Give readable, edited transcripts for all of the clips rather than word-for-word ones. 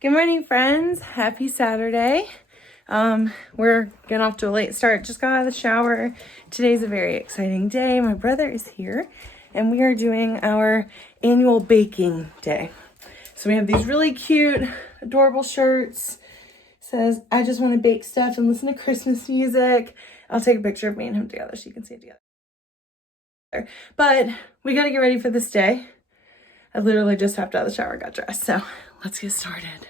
Good morning, friends. Happy Saturday. We're getting off to a late start. Just got out of the shower. Today's a very exciting day. My brother is here and we are doing our annual baking day. So we have these really cute, adorable shirts. It says, I just want to bake stuff and listen to Christmas music. I'll take a picture of me and him together so you can see it together. But we got to get ready for this day. I literally just hopped out of the shower, got dressed. So let's get started.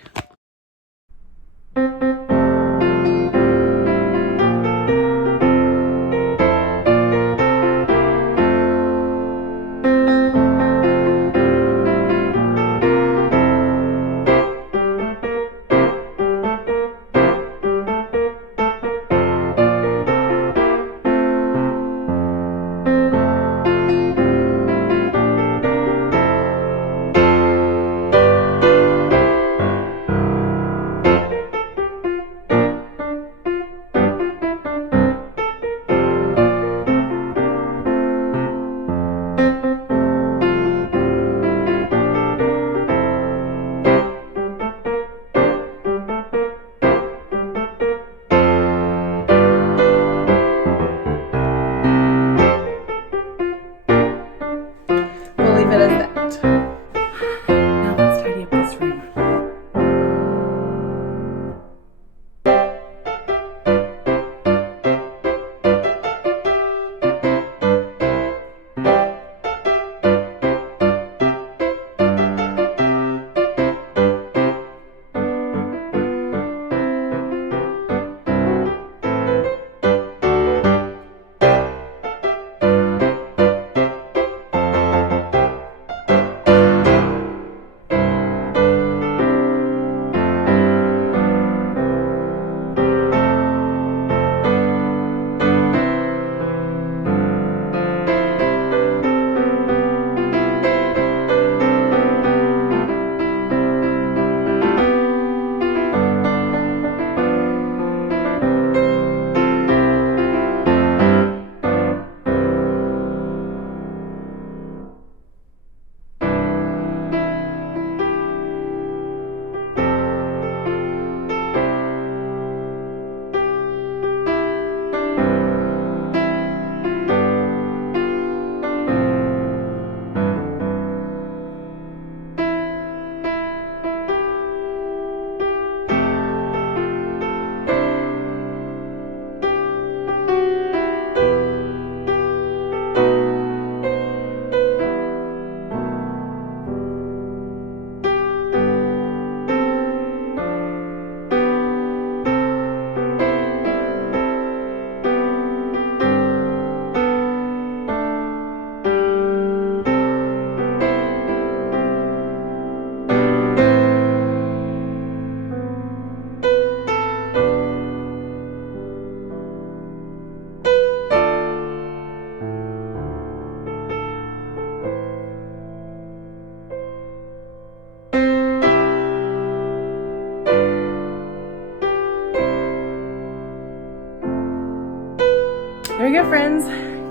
There we go, friends.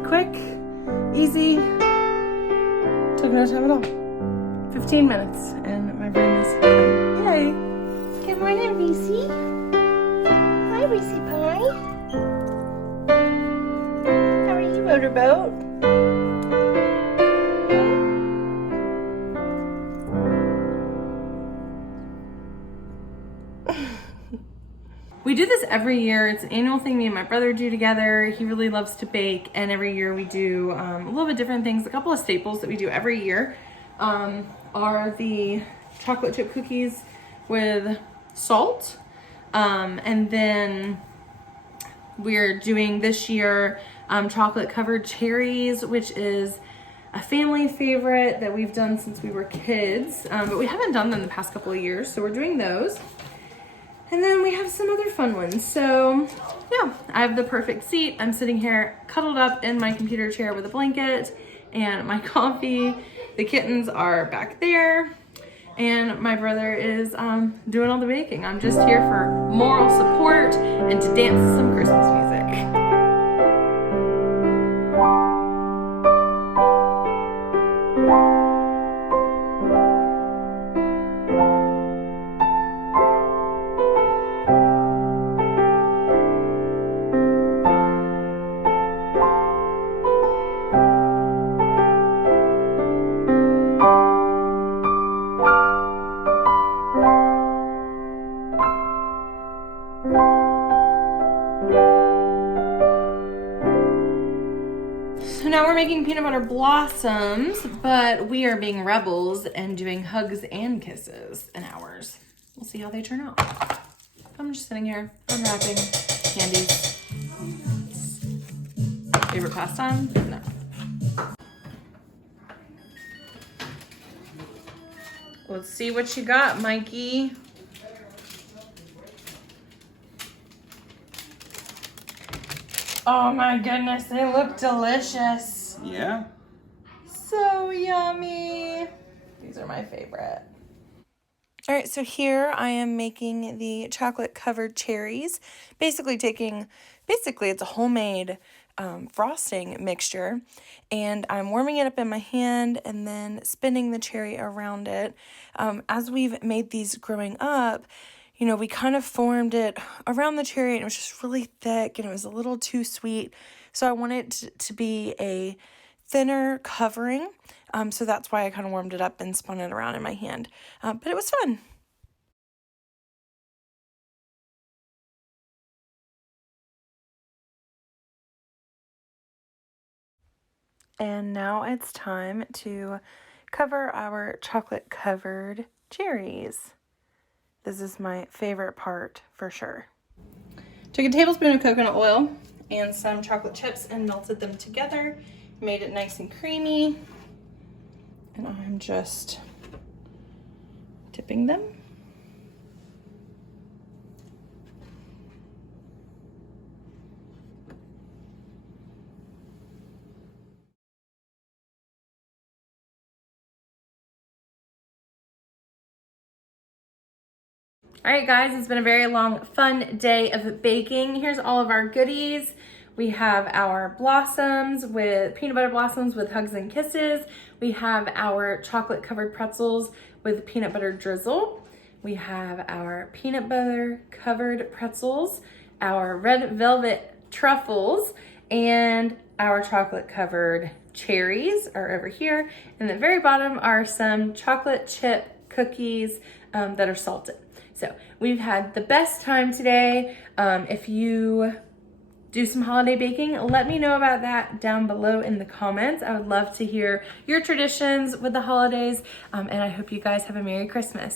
Quick, easy, took no time at all. 15 minutes and my brain is clean. Yay. Good morning, Reese. Hi, Reese Pie. How are you, Motorboat? We do this every year. It's an annual thing me and my brother do together. He really loves to bake, and every year we do a little bit different things. A couple of staples that we do every year are the chocolate chip cookies with salt. And then we're doing this year chocolate covered cherries, which is a family favorite that we've done since we were kids, but we haven't done them the past couple of years, so we're doing those. And then we have some other fun ones. So yeah, I have the perfect seat. I'm sitting here cuddled up in my computer chair with a blanket and my coffee. The kittens are back there and my brother is doing all the baking. I'm just here for moral support and to dance to some Christmas music. now we're making peanut butter blossoms, but we are being rebels and doing hugs and kisses in ours. We'll see how they turn out. I'm just sitting here unwrapping candies. Favorite pastime? No. Let's see what you got, Mikey. Oh my goodness, they look delicious. Yeah. So yummy. These are my favorite. All right, so here I am making the chocolate covered cherries. Basically it's a homemade frosting mixture, and I'm warming it up in my hand and then spinning the cherry around it. As we've made these growing up, you know, we kind of formed it around the cherry and it was just really thick and it was a little too sweet. So I wanted to be a thinner covering. So that's why I kind of warmed it up and spun it around in my hand. But it was fun. And now it's time to cover our chocolate covered cherries. This is my favorite part for sure. Took a tablespoon of coconut oil and some chocolate chips and melted them together. Made it nice and creamy. And I'm just dipping them. All right, guys, it's been a very long, fun day of baking. Here's all of our goodies. We have our blossoms with peanut butter blossoms with hugs and kisses. We have our chocolate covered pretzels with peanut butter drizzle. We have our peanut butter covered pretzels, our red velvet truffles, and our chocolate covered cherries are over here. And at the very bottom are some chocolate chip cookies that are salted. So we've had the best time today. If you do some holiday baking, let me know about that down below in the comments. I would love to hear your traditions with the holidays, and I hope you guys have a Merry Christmas.